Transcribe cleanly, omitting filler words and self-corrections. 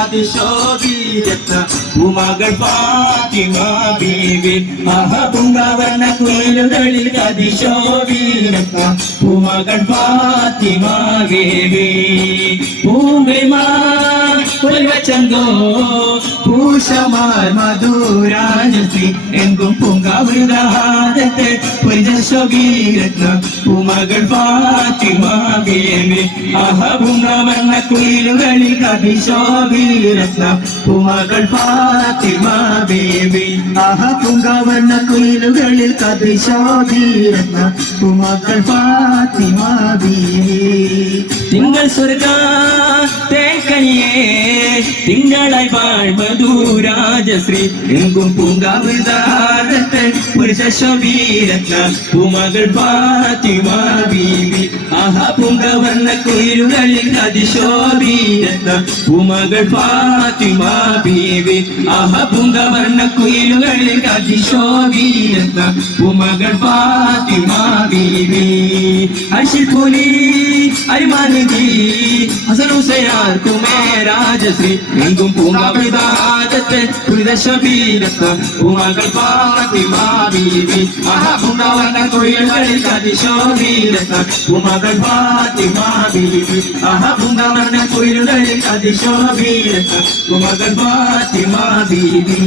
അതിശോഭിരത്ന ഉമകൾ ഫാത്തിമ ബീവി പൂങ്കാവന കുയിലുകളിൽ അതിശോഭിരത്ന ഉമകൾ ഫാത്തിമ ബീവി പൂങ്കരിമാ പുൽവച്ചങ്കോ പൂഷമാർ മധുരാജശ്രീ എങ്കും പൂങ്കാവൃതാദത്തെ പുരിജശോഭിരത്ന ഉമകൾ ഫാത്തിമ ബീവി പൂങ്കാവന കുയിലുകളിൽ അതിശോഭിരത്ന ഉമകൾ ഫാത്തിമ ബീവി പൂങ്കാവന കുയിലുകളിൽ അതിശോഭിരത്ന ഉമകൾ ഫാത്തിമ ബീവി തിങ്കൾ സ്വർഗ തേക്കനിയേ തിങ്കളായി വാഴ്മധുരാജശ്രീ എങ്കും പൂങ്കാവൃതാദത്തെ പുരുഷശോഭിരത്ന ഉമകൾ ഫാത്തിമ ബീവി പൂങ്കവർണ്ണ കുയിലുകളിൽ അതിശോഭിരത്ന ഉമകൾ ഫാത്തിമ ബീവി പൂങ്കവർണ്ണ കുയിലുകളിൽ അതിശോഭിരത്ന ഉമകൾ ഫാത്തിമ ബീവി അർശിൽ പുലി അരിമാനദി ഹസൻ ഹുസൈനാർ കുമേരാജശ്രീ എങ്കും പൂങ്കാവൃതാദത്തെ പുരുഷശോഭിരത്ന ഉമകൾ ഫാത്തിമ ബീവി പൂങ്കവർണ്ണ കുയിലുകളിൽ അതിശോഭിരത്ന ഉമകൾ ഫാത്തിമ ബീവി പൂങ്കാവന കുയിലുകളിൽ അതിശോഭിരത്ന ഉമകൾ ഫാത്തിമ ബീവി